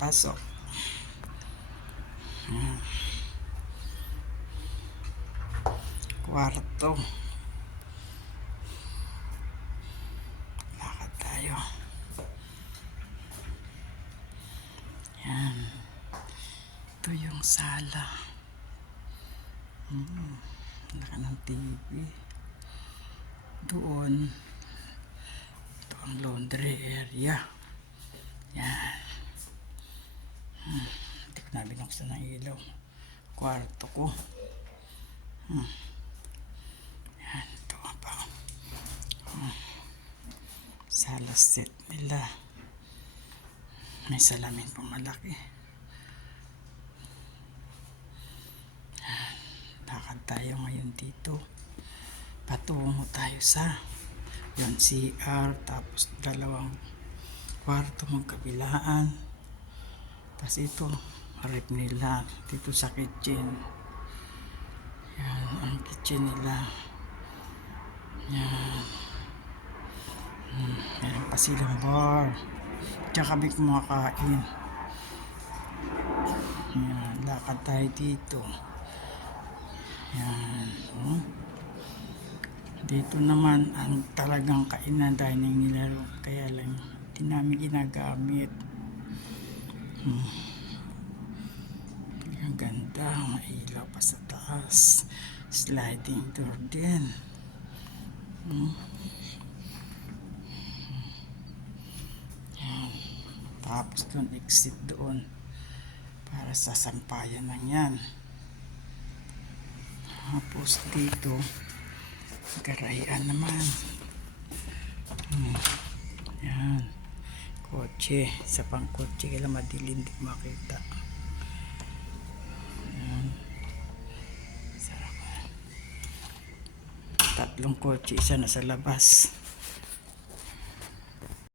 Pasok. Kwarto. Lakad tayo. Yan. Ito yung sala. Laka ng TV. Doon. Ito ang laundry area. Yan. Hindi ko na binuksan ng ilaw. Kwarto ko. Yan. Ito pa. Sala set nila. May salamin pa malaki. Lakad tayo ngayon dito. Patungo tayo sa yung CR, tapos dalawang kwarto magkabilaan. Tapos ito, rep nila dito sa kitchen. Yan, ang kitchen nila. Yan. Meron pa silang bar. Tsaka kami kumakain. Yan, lakad tayo dito. Yan. Dito naman ang talagang kainan, dining nila. Kaya lang hindi namin ginagamit. Ang ganda, mailaw pa sa taas. Sliding door din. Tapos doon, exit doon para sa sampayan ng yan. Tapos dito garayan naman. Yan, kotse, sa pang kotse, kailan madilim di makita. Yan, sarap. Tatlong kotse, isa na sa labas.